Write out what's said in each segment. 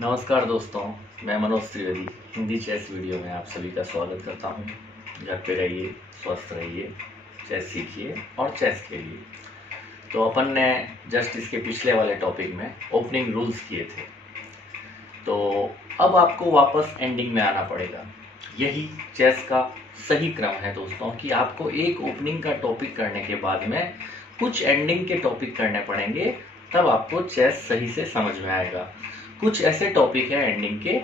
नमस्कार दोस्तों, मैं मनोज त्रिवेदी हिंदी चेस वीडियो में आप सभी का स्वागत करता हूं। घर पे रहिए, स्वस्थ रहिए, चेस सीखिए और चेस खेलिए। तो अपन ने जस्ट इसके पिछले वाले टॉपिक में ओपनिंग रूल्स किए थे, तो अब आपको वापस एंडिंग में आना पड़ेगा। यही चेस का सही क्रम है दोस्तों कि आपको एक ओपनिंग का टॉपिक करने के बाद में कुछ एंडिंग के टॉपिक करने पड़ेंगे, तब आपको चेस सही से समझ में आएगा। कुछ ऐसे टॉपिक हैं एंडिंग के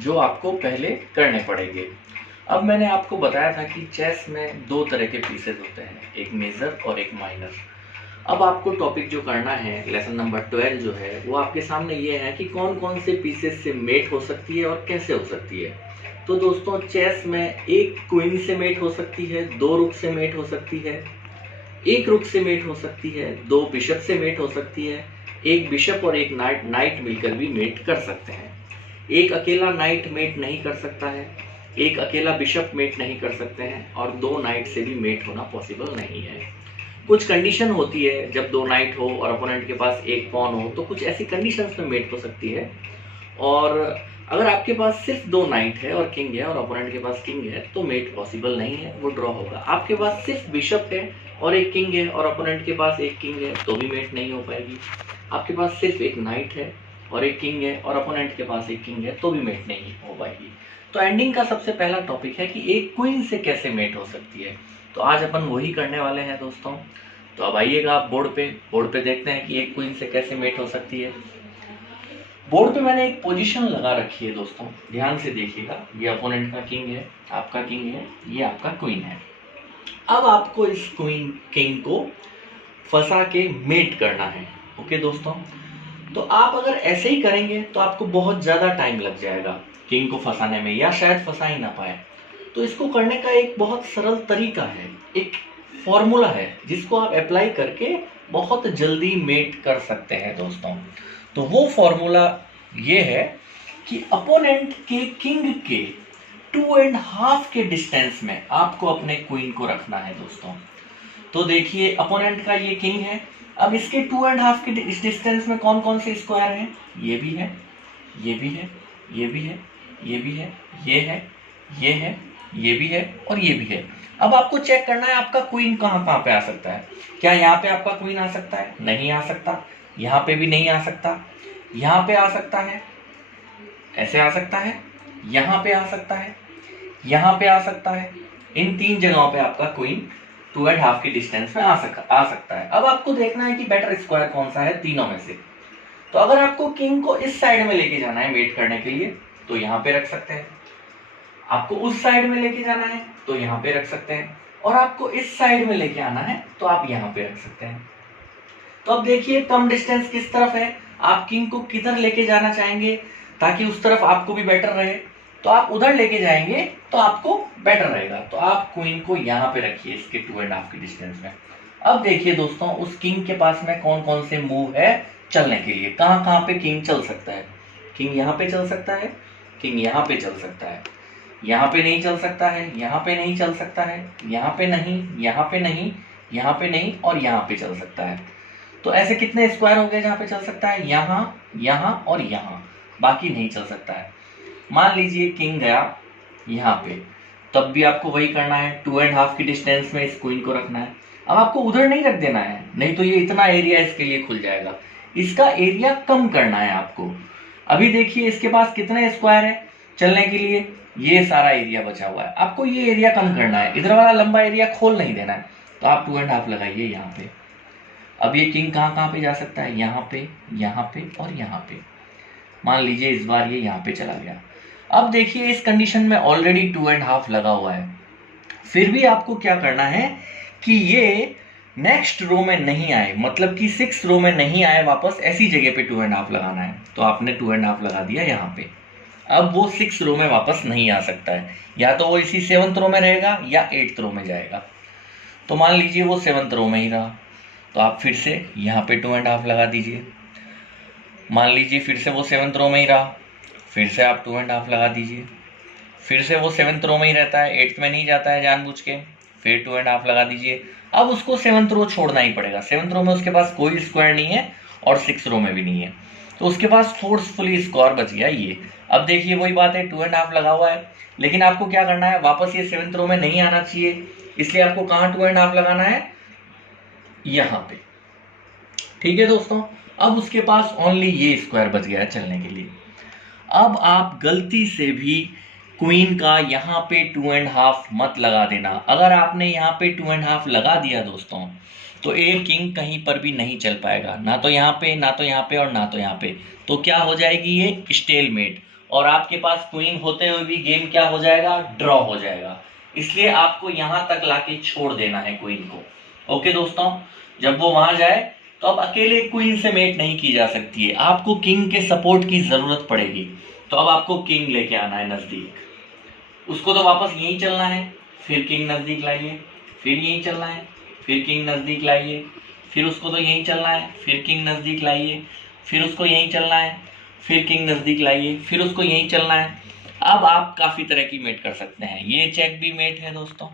जो आपको पहले करने पड़ेंगे। अब मैंने आपको बताया था कि चेस में दो तरह के पीसेस होते हैं, एक मेजर और एक माइनर। अब आपको टॉपिक जो करना है, लेसन नंबर 12 जो है वो आपके सामने ये है कि कौन कौन से पीसेस से मेट हो सकती है और कैसे हो सकती है। तो दोस्तों, चेस में एक क्वीन से मेट हो सकती है, दो रुक से मेट हो सकती है, एक रुक से मेट हो सकती है, दो बिशप से मेट हो सकती है, एक बिशप और एक नाइट मिलकर भी मेट कर सकते हैं। एक अकेला नाइट मेट नहीं कर सकता है, एक अकेला बिशप मेट नहीं कर सकते हैं, और दो नाइट से भी मेट होना पॉसिबल नहीं है। कुछ कंडीशन होती है, जब दो नाइट हो और अपोनेंट के पास एक पॉन हो, तो कुछ ऐसी कंडीशंस में मेट हो सकती है। और अगर आपके पास सिर्फ दो नाइट है और किंग है और अपोनेंट के पास किंग है, तो मेट पॉसिबल नहीं है, वो ड्रॉ होगा। आपके पास सिर्फ बिशप है और एक किंग है और अपोनेंट के पास एक किंग है, तो भी मेट नहीं हो पाएगी। आपके पास सिर्फ एक नाइट है और एक किंग है और अपोनेंट के पास एक किंग है, तो भी मेट नहीं हो पाएगी। तो एंडिंग का सबसे पहला टॉपिक है कि एक क्वीन से कैसे मेट हो सकती है। तो आज अपन वही करने वाले हैं दोस्तों। तो अब आइएगा आप बोर्ड पे देखते हैं कि एक क्वीन से कैसे मेट हो सकती है। बोर्ड पे मैंने एक पोजीशन लगा रखी है दोस्तों, ध्यान से देखिएगा। ये अपोनेंट का किंग है, आपका किंग है, ये आपका क्वीन है। अब आपको इस क्वीन किंग को फंसा के मेट करना है। ओके दोस्तों, तो आप अगर ऐसे ही करेंगे तो आपको बहुत ज़्यादा टाइम लग जाएगा किंग को फंसाने में, या शायद फंसा ही ना पाए। तो इसको करने का एक बहुत सरल तरीका है, एक फॉर्मूला है जिसको आप अप्लाई करके बहुत जल्दी मेट कर सकते हैं दोस्तों। तो वो फॉर्मूला ये है कि अपोनेंट के किंग के 2.5 के डिस्टेंस में आपको अपने क्वीन को रखना है दोस्तों। तो देखिए, अपोनेंट का ये किंग है। अब इसके 2.5 के इस डिस्टेंस में कौन कौन से स्क्वायर हैं? ये भी है, ये भी है, ये भी है, ये भी है, ये है, ये है, ये भी है और ये भी है। अब आपको चेक करना है आपका क्वीन कहाँ कहाँ पे आ सकता है। क्या यहाँ पे आपका क्वीन आ सकता है? नहीं आ सकता। यहाँ पे भी नहीं आ सकता। यहाँ पे आ सकता है, ऐसे आ सकता है, यहाँ पे आ सकता है, यहाँ पे आ सकता है। इन तीन जगहों पे आपका क्वीन 2.5 की डिस्टेंस में आ सकता है। अब आपको देखना है कि बेटर स्क्वायर कौन सा है तीनों में से। तो अगर आपको किंग को इस साइड में लेके जाना है मेट करने के लिए, तो यहाँ पे रख सकते हैं। आपको उस साइड में लेके जाना है तो यहाँ पे रख सकते हैं, और आपको इस साइड में लेके आना है तो आप यहाँ पे रख सकते हैं। तो अब देखिए, कम डिस्टेंस किस तरफ है, आप किंग को किधर लेके जाना चाहेंगे ताकि उस तरफ आपको भी बेटर रहे। तो आप उधर लेके जाएंगे तो आपको बेटर रहेगा। तो आप क्वीन को यहाँ पे रखिए, इसके 2.5 की डिस्टेंस में। अब देखिए दोस्तों, उस किंग के पास में कौन कौन से मूव है चलने के लिए, कहाँ कहाँ पे किंग चल सकता है। किंग यहाँ पे चल सकता है, किंग यहाँ पे चल सकता है, यहाँ पे नहीं चल सकता है, यहाँ पे नहीं चल सकता है, यहाँ पे नहीं, यहाँ पे नहीं, यहाँ पे नहीं, और यहाँ पे चल सकता है। तो ऐसे कितने स्क्वायर हो गए जहाँ पे चल सकता है? यहाँ, यहाँ और यहाँ, बाकी नहीं चल सकता है। मान लीजिए किंग गया यहाँ पे, तब भी आपको वही करना है, 2.5 की डिस्टेंस में इस क्वीन को रखना है। अब आपको उधर नहीं रख देना है, नहीं तो ये इतना एरिया इसके लिए खुल जाएगा। इसका एरिया कम करना है आपको। अभी देखिए, इसके पास कितने स्क्वायर है चलने के लिए? ये सारा एरिया बचा हुआ है, आपको ये एरिया कम करना है, इधर वाला लंबा एरिया खोल नहीं देना है। तो आप 2.5 लगाइए यहाँ पे। अब ये किंग कहाँ कहाँ पे जा सकता है? यहाँ पे, यहाँ पे और यहाँ पे। मान लीजिए इस बार ये यहाँ पे चला गया। अब देखिए, इस कंडीशन में ऑलरेडी 2.5 लगा हुआ है, फिर भी आपको क्या करना है कि ये नेक्स्ट रो में नहीं आए, मतलब कि 6 रो में नहीं आए वापस, ऐसी जगह पे 2.5 लगाना है। तो आपने 2.5 लगा दिया यहाँ पे। अब वो 6 रो में वापस नहीं आ सकता है, या तो वो इसी 7th रो में रहेगा या 8th रो में जाएगा। तो मान लीजिए वो 7th रो में ही रहा, तो आप फिर से यहाँ पे 2.5 लगा दीजिए। मान लीजिए फिर से वो 7th रो में ही रहा, फिर से आप 2.5 लगा दीजिए। फिर से वो 7th रो में ही रहता है, 8th में नहीं जाता है जानबूझ के, फिर 2.5 लगा दीजिए। अब उसको 7th रो छोड़ना ही पड़ेगा। 7th रो में उसके पास कोई स्क्वायर नहीं है और 6th रो में भी नहीं है। तो उसके पास फोर्सफुली स्क्वायर बच गया ये। अब देखिए वही बात है, 2.5 लगा हुआ है, लेकिन आपको क्या करना है, वापस ये 7th रो में नहीं आना चाहिए, इसलिए आपको कहाँ 2.5 लगाना है, यहाँ पे। ठीक है दोस्तों, अब उसके पास ओनली ये स्क्वायर बच गया है चलने के लिए। अब आप गलती से भी क्वीन का यहाँ पे 2.5 मत लगा देना। अगर आपने यहाँ पे 2.5 लगा दिया दोस्तों, तो एक किंग कहीं पर भी नहीं चल पाएगा, ना तो यहाँ पे, ना तो यहाँ पे, और ना तो यहाँ पे। तो क्या हो जाएगी ये स्टेलमेट, और आपके पास क्वीन होते हुए भी गेम क्या हो जाएगा, ड्रॉ हो जाएगा। इसलिए आपको यहाँ तक लाके छोड़ देना है क्वीन को। ओके दोस्तों, जब वो वहां जाए तो अब अकेले क्वीन से मेट नहीं की जा सकती है, आपको किंग के सपोर्ट की जरूरत पड़ेगी। तो अब आपको किंग लेके आना है नजदीक, उसको तो वापस यहीं चलना है, फिर किंग नजदीक लाइए, फिर यहीं चलना है, फिर किंग नजदीक लाइए, फिर उसको तो यहीं चलना है, फिर किंग नजदीक लाइए, फिर उसको यहीं चलना है, फिर किंग नजदीक लाइए, फिर उसको यहीं चलना है। अब आप काफी तरह की मेट कर सकते हैं। ये चेक भी मेट है दोस्तों,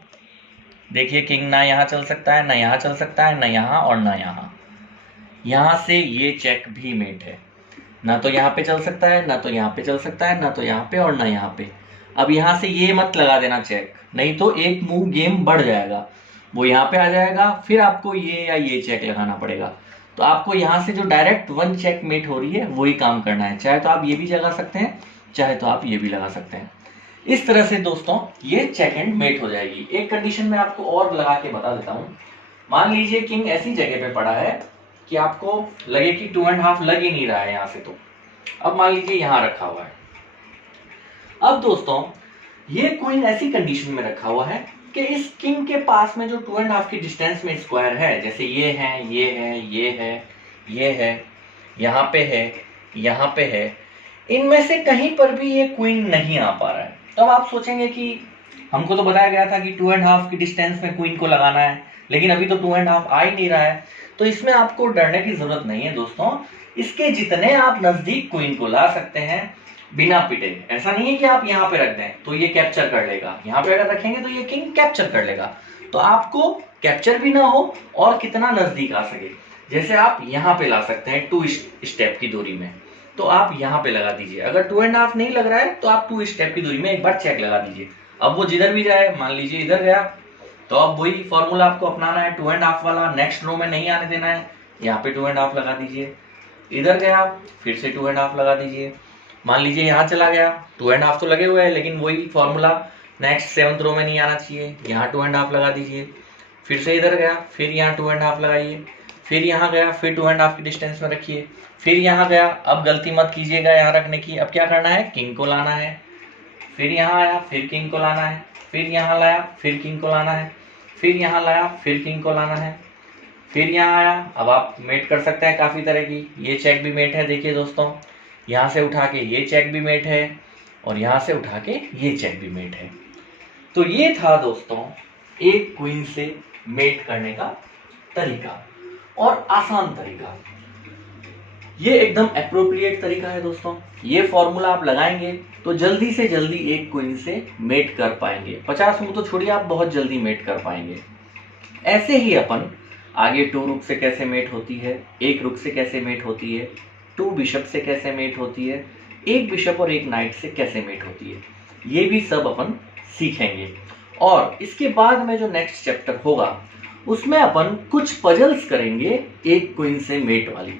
देखिए किंग ना यहाँ चल सकता है, ना यहाँ चल सकता है, ना यहाँ और ना यहाँ। यहाँ से ये चेक भी मेट है, ना तो यहाँ पे चल सकता है, ना तो यहाँ पे चल सकता है, ना तो यहाँ पे और ना यहाँ पे। अब यहाँ से ये मत लगा देना चेक, नहीं तो एक मूव गेम बढ़ जाएगा, वो यहाँ पे आ जाएगा, फिर आपको ये या ये चेक लगाना पड़ेगा। तो आपको यहाँ से जो डायरेक्ट 1 चेक मेट हो रही है वही काम करना है, चाहे तो आप ये भी लगा सकते हैं, चाहे तो आप ये भी लगा सकते हैं। इस तरह से दोस्तों ये चेक एंड मेट हो जाएगी। एक कंडीशन में आपको और लगा के बता देता हूँ। मान लीजिए किंग ऐसी जगह पे पड़ा है कि आपको लगे कि 2.5 लग ही नहीं रहा है यहाँ से, तो अब मान लीजिए यहाँ रखा हुआ है। अब दोस्तों ये क्वीन ऐसी कंडीशन में रखा हुआ है कि इस किंग के पास में जो 2.5 की डिस्टेंस में स्क्वायर है, जैसे ये है, ये है, ये है, ये है, यहाँ पे है, यहाँ पे है, इनमें से कहीं पर भी ये क्वीन नहीं आ पा रहा है। तब आप सोचेंगे कि हमको तो बताया गया था कि 2.5 की डिस्टेंस में क्वीन को लगाना है, लेकिन अभी तो 2.5 आ ही नहीं रहा है। तो इसमें आपको डरने की जरूरत नहीं है दोस्तों, इसके जितने आप नजदीक क्वीन को ला सकते हैं बिना पिटे। ऐसा नहीं है कि आप यहाँ पे रख दें तो ये कैप्चर कर लेगा, यहाँ पे अगर रखेंगे तो ये किंग कैप्चर कर लेगा। तो आपको कैप्चर भी ना हो और कितना नजदीक आ सके, जैसे आप यहाँ पे ला सकते हैं 2 स्टेप की दूरी में, तो आप यहाँ पे लगा दीजिए। अगर 2.5 नहीं लग रहा है तो आप 2 स्टेप की दूरी में एक बार चेक लगा दीजिए। अब वो जिधर भी जाए, मान लीजिए इधर गया, तो अब वही फॉर्मूला आपको अपनाना है 2.5 वाला, नेक्स्ट रो में नहीं आने देना है, यहाँ पे 2.5 लगा दीजिए। इधर गया, फिर से 2.5 लगा दीजिए। मान लीजिए यहाँ चला गया, 2.5 तो लगे हुए हैं, लेकिन वही फॉर्मूला नेक्स्ट 7th रो में नहीं आना चाहिए, यहाँ 2.5 लगा दीजिए। फिर से इधर गया, फिर यहाँ 2.5 लगाइए, फिर यहाँ गया, फिर 2.5 की डिस्टेंस में रखिए, फिर यहाँ गया। अब गलती मत कीजिएगा यहाँ रखने की, अब क्या करना है, किंग को लाना है, फिर यहाँ आया, फिर किंग को लाना है, फिर यहाँ लाया, फिर किंग को लाना है, फिर यहाँ लाया, फिर किंग को लाना है, फिर यहाँ आया। अब आप मेट कर सकते हैं काफी तरह की, ये चेक भी मेट है, देखिए दोस्तों, यहाँ से उठा के ये चेक भी मेट है, और यहाँ से उठा के ये चेक भी मेट है। तो ये था दोस्तों एक क्वीन से मेट करने का तरीका, और आसान तरीका। ये एकदम एप्रोप्रिएट तरीका है दोस्तों। ये फॉर्मूला आप लगाएंगे तो जल्दी से जल्दी एक क्वीन से मेट कर पाएंगे। 50 मूव तो छोड़िए, आप बहुत जल्दी मेट कर पाएंगे। ऐसे ही अपन आगे 2 रुक से कैसे मेट होती है, 1 रुक से कैसे मेट होती है, 2 बिशप से कैसे मेट होती है, 1 बिशप और 1 नाइट से कैसे मेट होती है, ये भी सब अपन सीखेंगे। और इसके बाद में जो नेक्स्ट चैप्टर होगा उसमें अपन कुछ पजल्स करेंगे एक क्वीन से मेट वाली,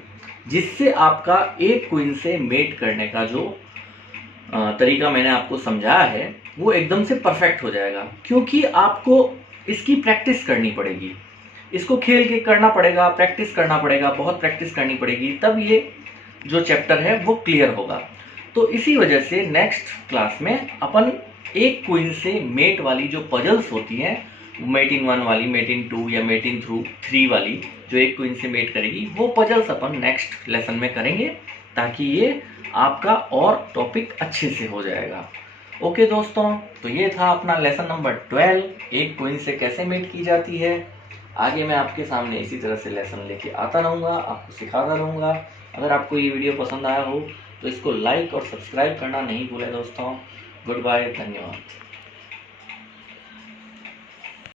जिससे आपका एक क्वीन से मेट करने का जो तरीका मैंने आपको समझाया है वो एकदम से परफेक्ट हो जाएगा। क्योंकि आपको इसकी प्रैक्टिस करनी पड़ेगी, इसको खेल के करना पड़ेगा, प्रैक्टिस करना पड़ेगा, बहुत प्रैक्टिस करनी पड़ेगी, तब ये जो चैप्टर है वो क्लियर होगा। तो इसी वजह से नेक्स्ट क्लास में अपन एक क्वीन से मेट वाली जो पजल्स होती हैं, मेट इन 1 वाली, मेट इन 2 या मेट इन 3 वाली, जो एक क्वीन से मेट करेगी, वो पजल्स अपन नेक्स्ट लेसन में करेंगे, ताकि ये आपका और टॉपिक अच्छे से हो जाएगा। ओके दोस्तों, तो ये था अपना लेसन नंबर 12, एक क्वीन से कैसे मेट की जाती है। आगे मैं आपके सामने इसी तरह से लेसन लेके आता रहूँगा, आपको सिखाता रहूँगा। अगर आपको ये वीडियो पसंद आया हो तो इसको लाइक और सब्सक्राइब करना नहीं भूलें दोस्तों। गुड बाय, धन्यवाद।